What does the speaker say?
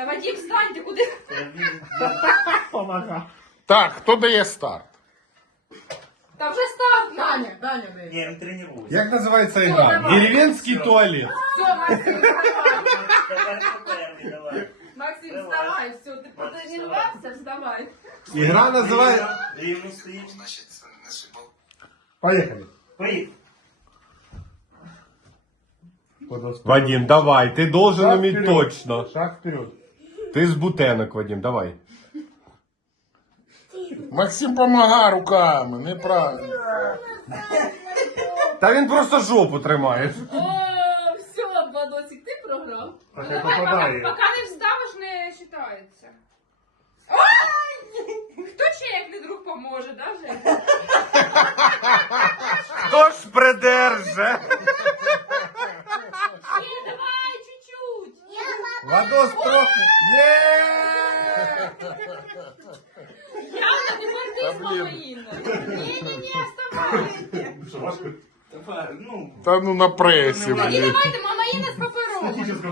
Та Вадим, встань, ти куди? Помага. Так, хто дає старт? Та вже старт, Даня дає. Не, он тренируется. Як називається ігра? давай. Деревенський туалет. Все, Максим, вставай. Давай, давай, давай. Максим, Давай. вставай, все, ти потренувався, вставай. Ігра називається... Древний стоит. Поїхали. Поехали. Вадим, давай, ты должен Шаг уметь вперед. точно. Шаг вперед. Ты с бутенок, Вадим, давай. Максим помагає руками, неправильно. Та він просто жопу тримає. О, все, Владосик, ти програв. Так, Ну, я давай, попадаю. поки не вставиш, не вважається. Ой! Хто ще як не друг поможе, да, Женя? Хто ж придерже? Ні, давай, чуть-чуть. Владос трохи. Є! Яна, тепер ти слова Інна. Ні, вставай. Давай, ну. Та ну на пресі, Ні, блін. давайте, мама Інна з папером.